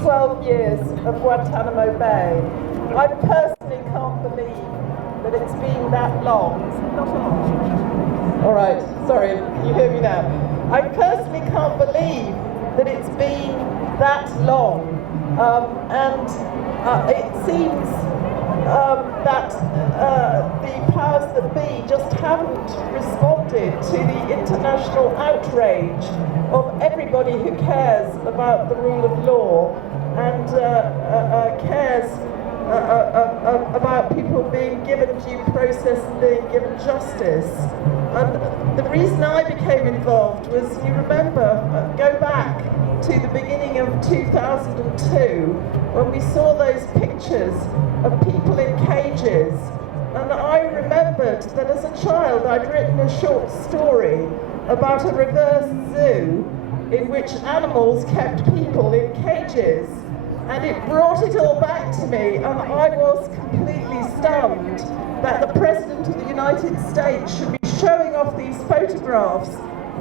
12 years of Guantánamo Bay. I personally can't believe that it's been that long. All right, sorry, you hear me now. I personally can't believe that it's been that long, and it seems that the powers that be just haven't responded to the international outrage of everybody who cares about the rule of law and cares about people being given due process and being given justice. And the reason I became involved was, you remember, go back to the beginning of 2002 when we saw those pictures of people in cages, and I remembered that as a child I'd written a short story about a reverse zoo in which animals kept people in cages, and it brought it all back to me, and I was completely stunned that the President of the United States should be showing off these photographs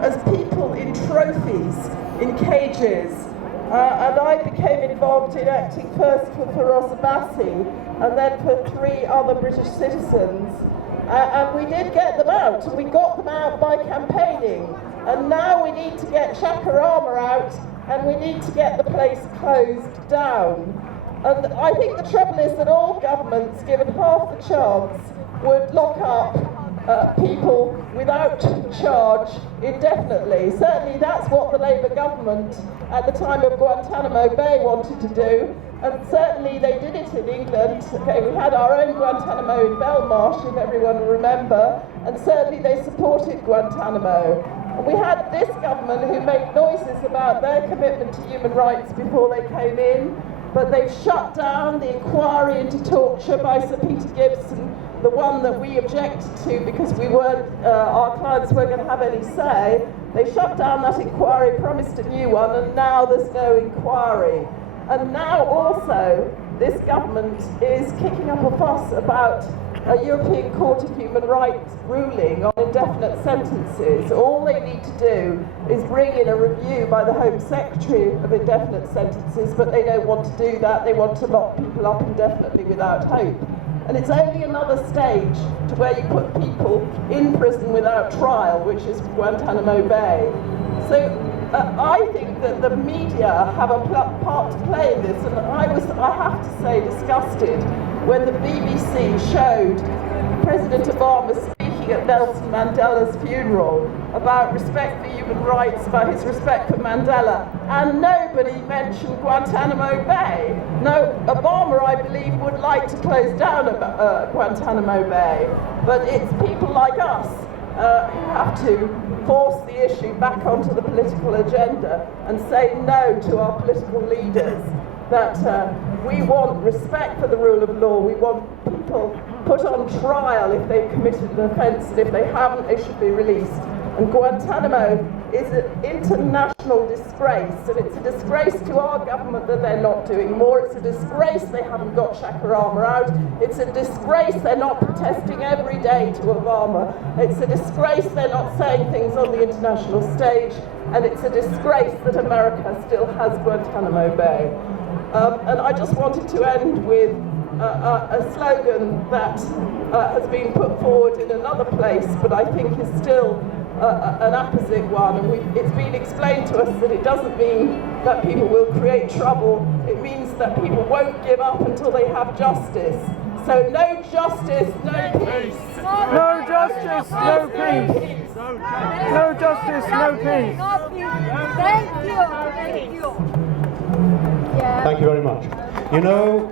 as people in trophies in cages. And I became involved in acting first for Feroz Abbasi and then for 3 other British citizens. And we did get them out, and we got them out by campaigning. And now we need to get Aamer out, and we need to get the place closed down. And I think the trouble is that all governments, given half the chance, would lock up people without charge indefinitely. Certainly that's what the Labour government at the time of Guantánamo Bay wanted to do, and certainly they did it in England. Okay, we had our own Guantánamo in Belmarsh, if everyone will remember, and certainly they supported Guantánamo. And we had this government who made noises about their commitment to human rights before they came in, but they've shut down the inquiry into torture by Sir Peter Gibson, the one that we objected to because we weren't, our clients weren't going to have any say. They shut down that inquiry, promised a new one, and now there's no inquiry. And now also, this government is kicking up a fuss about a European Court of Human Rights ruling on indefinite sentences. All they need to do is bring in a review by the Home Secretary of indefinite sentences, but they don't want to do that. They want to lock people up indefinitely without hope. And it's only another stage to where you put people in prison without trial, which is Guantánamo Bay. So I think that the media have a part to play in this, and I have to say, disgusted when the BBC showed President Obama speaking at Nelson Mandela's funeral about respect for human rights, about his respect for Mandela, and nobody mentioned Guantánamo Bay. No, Obama, I believe, would like to close down Guantánamo Bay, but it's people like us who have to force the issue back onto the political agenda and say no to our political leaders, that we want respect for the rule of law. We want people put on trial if they've committed an offence, and if they haven't, they should be released. And Guantánamo is an international disgrace, and it's a disgrace to our government that they're not doing more. It's a disgrace they haven't got Aamer out. It's a disgrace they're not protesting every day to Obama. It's a disgrace they're not saying things on the international stage, and it's a disgrace that America still has Guantánamo Bay. And I just wanted to end with a slogan that has been put forward in another place, but I think is still an apposite one. And it's been explained to us that it doesn't mean that people will create trouble. It means that people won't give up until they have justice. So no justice, no peace. No justice, no peace. No justice, no peace. Thank you. Thank you. Thank you very much. You know,